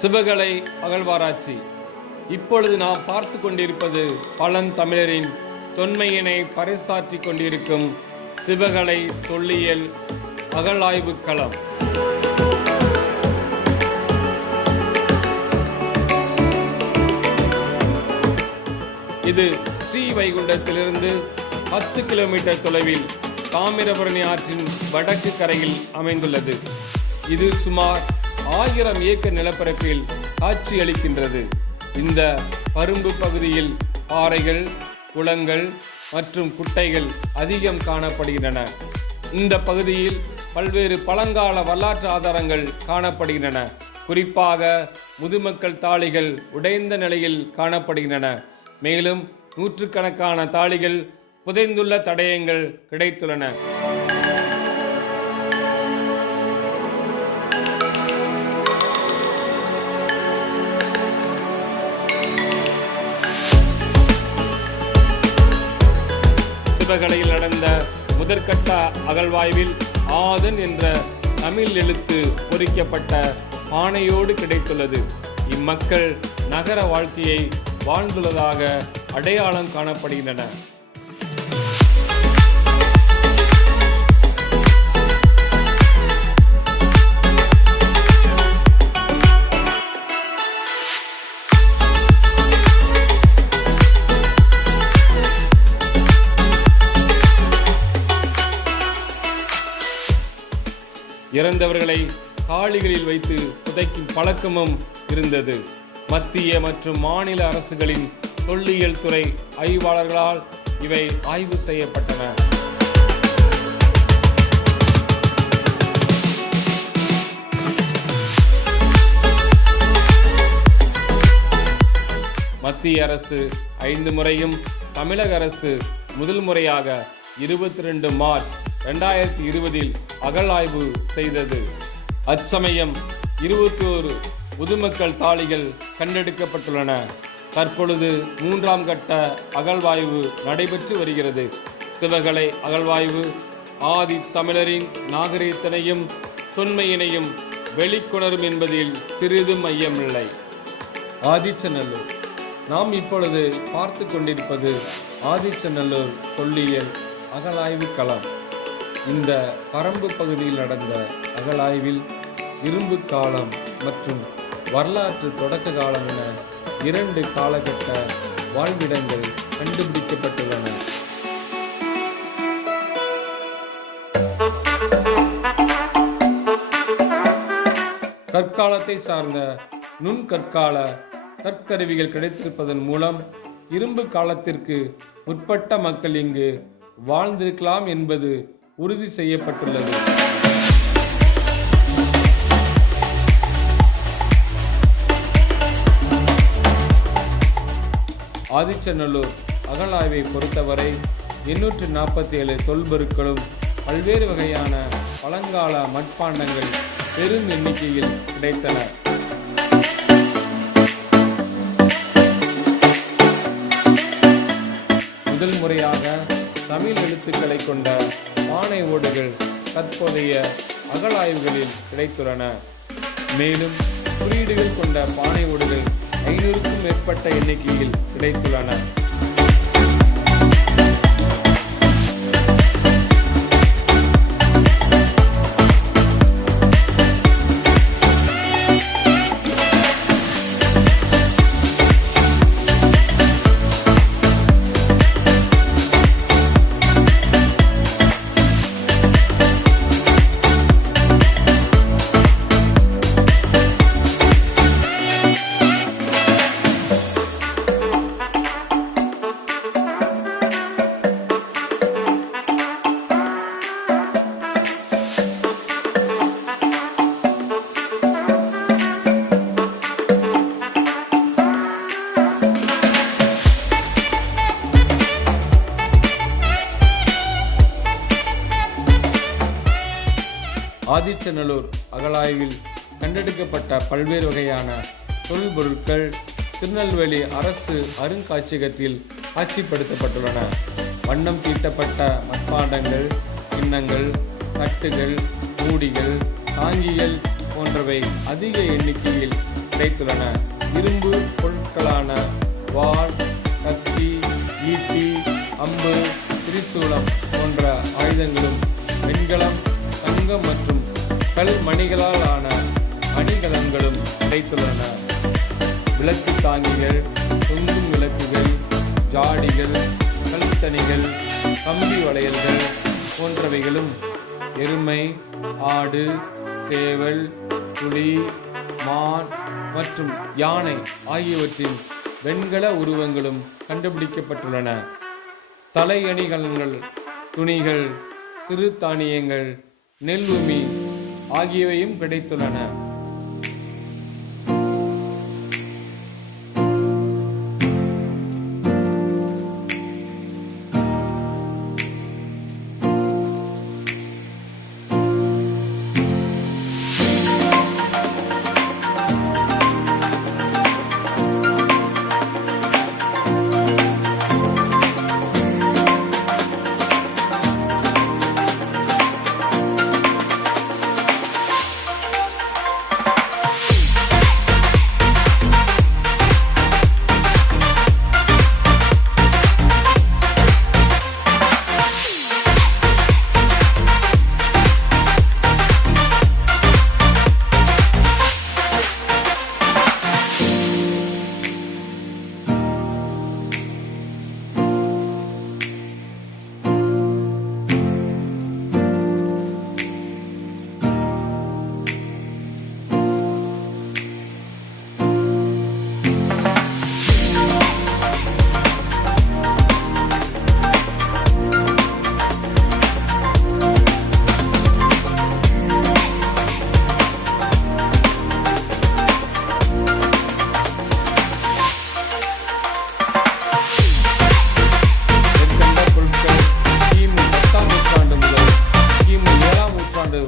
சிவகலை அகழ்வாராய்ச்சி. இப்பொழுது நாம் பார்த்து கொண்டிருப்பது பழந்தமிழரின் தொன்மையினை பறைசாற்றிக் கொண்டிருக்கும் சிவகலை தொல்லியல் அகழாய்வு களம். இது ஸ்ரீவைகுண்டத்திலிருந்து 10 கிலோமீட்டர் தொலைவில் தாமிரபரணி ஆற்றின் வடக்கு கரையில் அமைந்துள்ளது. இது சுமார் 1000 ஏக்கர் நிலப்பரப்பில் காட்சியளிக்கின்றது. இந்த பரும்பு பகுதியில் பாறைகள், குளங்கள் மற்றும் குட்டைகள் அதிகம் காணப்படுகின்றன. இந்த பகுதியில் பல்வேறு பழங்கால வரலாற்று ஆதாரங்கள் காணப்படுகின்றன. குறிப்பாக முதுமக்கள் தாழிகள் உடைந்த நிலையில் காணப்படுகின்றன. மேலும் நூற்றுக்கணக்கான தாழிகள் புதைந்துள்ள தடயங்கள் கிடைத்துள்ளன. சிவகலையில் நடந்த முதற்கட்ட அகழ்வாய்வில் ஆதன் என்ற தமிழ் எழுத்து பொறிக்கப்பட்ட பானையோடு கிடைத்துள்ளது. இம்மக்கள் நகர வாழ்க்கையை வாழ்ந்துள்ளதாக அடையாளம் காணப்படுகின்றன. இறந்தவர்களை காளிகளில் வைத்து புதைக்கும் பழக்கமும் இருந்தது. மத்திய மற்றும் மாநில அரசுகளின் தொல்லியல் துறை ஆய்வாளர்களால் இவை ஆய்வு செய்யப்பட்டன. மத்திய அரசு 5 முறையும் தமிழக அரசு முதல் முறையாக 22 மார்ச் 2020 அகழாய்வு செய்தது. அச்சமயம் 21 முதுமக்கள் தாழிகள் கண்டெடுக்கப்பட்டுள்ளன. தற்பொழுது 3ஆம் கட்ட அகழ்வாய்வு நடைபெற்று வருகிறது. சிவகலை அகழ்வாய்வு ஆதி தமிழரின் நாகரிகத்தினையும் தொன்மையினையும் வெளிக்கொணரும் என்பதில் சிறிதும் ஐயமில்லை. ஆதிச்சநல்லூர். நாம் இப்பொழுது பார்த்து கொண்டிருப்பது ஆதிச்சநல்லூர் தொல்லியல் அகழாய்வு களம். இந்த பரம்பு பகுதியில் நடந்த அகழாய்வில் இரும்பு காலம் மற்றும் வரலாற்று தொடக்க காலம் என 2 காலகட்ட வாழ்விடங்கள் கண்டுபிடிக்கப்பட்டுள்ளன. கற்காலத்தை சார்ந்த நுண்கற்கால கற்கருவிகள் கிடைத்திருப்பதன் மூலம் இரும்பு காலத்திற்கு முற்பட்ட மக்கள் இங்கு வாழ்ந்திருக்கலாம் என்பது உறுதி செய்யப்பட்டுள்ளது. ஆதிச்சநல்லூர் அகழாய்வை பொறுத்தவரை 847 தொல்பொருட்களும் பல்வேறு வகையான பழங்கால மட்பாண்டங்கள் பெரும் எண்ணிக்கையில் கிடைத்தன. முதல் முறையாக தமிழ் எழுத்துக்களை கொண்ட பானை ஓடுகள் தற்போதைய அகழாய்வுகளில் கிடைத்துள்ளன. மேலும் குறியீடுகள் கொண்ட பானை ஓடுகள் 500க்கும் மேற்பட்ட எண்ணிக்கையில் கிடைத்துள்ளன. ஆதிச்சநல்லூர் அகழாய்வில் கண்டெடுக்கப்பட்ட பல்வேறு வகையான தொல்பொருட்கள் திருநெல்வேலி அரசு அருங்காட்சியகத்தில் காட்சிப்படுத்தப்பட்டுள்ளன. வண்ணம் தீட்டப்பட்ட மட்பாண்டங்கள், கிண்ணங்கள், தட்டுகள், மூடிகள், தாங்கிகள் போன்றவை அதிக எண்ணிக்கையில் கிடைத்துள்ளன. இரும்பு பொருட்களான வாள், கத்தி, ஈட்டி, அம்பு, திரிசூலம் போன்ற ஆயுதங்களும், வெண்கலம், தங்கம் மற்றும் கல் மணிகளால் ஆன அணிகலன்களும் கிடைத்துள்ளன. விளக்கு தாங்கிகள், தொங்கும் விளக்குகள், ஜாடிகள், கல்தணிகள், கம்பி வளையல்கள் போன்றவைகளும், எருமை, ஆடு, சேவல், புலி, மான் மற்றும் யானை ஆகியவற்றின் வெண்கல உருவங்களும் கண்டுபிடிக்கப்பட்டுள்ளன. தலையணிகலன்கள், துணிகள், சிறு தானியங்கள், நெல் உமி ஆகியவையும் கிடைத்துள்ளன.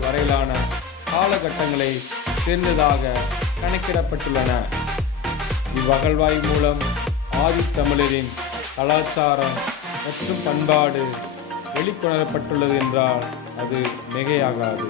வரையிலான காலகட்டங்களை சேர்ந்ததாக கணக்கிடப்பட்டுள்ளன. இவ்வகழ்வாய் மூலம் ஆதித்தமிழரின் கலாச்சாரம் மற்றும் பண்பாடு வெளிக்கொணரப்பட்டுள்ளது என்றால் அது மிகையாகாது.